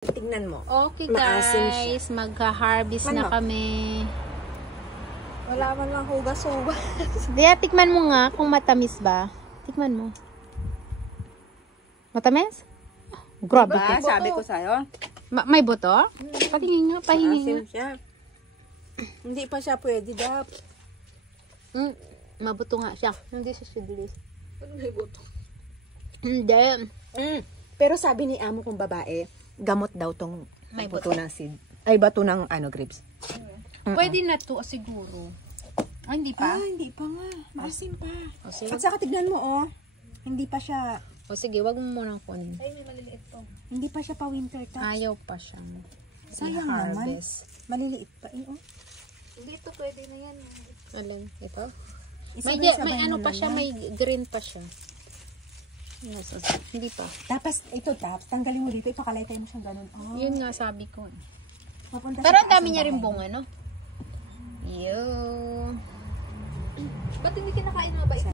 Tignan mo. Okay Maasim guys, magha-harvest na kami. Wala man lang hugas-hugas. Diya, tikman mo nga kung matamis ba. Tikman mo. Matamis? Grabe ka. Sabi ko sa'yo. May buto? Patingin nga, pahingin nga. Maasim siya. Hindi pa siya pwede dap. Mabuto nga siya. Hindi siya sidilis. Ano may buto? Hindi. Pero sabi ni amo kong babae, gamot daw tong May buto ng seed. Ay, bato ng grapes. Pwede na to siguro. Ah, hindi pa? Hindi pa nga. Maasim pa. O sige, At saka tignan mo, Hindi pa siya, wag mo munang kunin. Ay, may maliliit to. hindi pa siya pa winter touch. Ayaw pa siya. Sayang naman. Maliliit pa. Hindi to, pwede na yan. Alin? Ito? Isabay-sabay May ano mo pa na siya, yan. may green pa siya. Hindi pa. Tapos, ito tanggalin mo dito, ipakalaytay mo siyang ganun. Oh. Yun nga sabi ko. Papunta Pero sa ang taas dami ng niya rin bahay. bunga, no? Yo. Ba't hindi kinakain mga bait?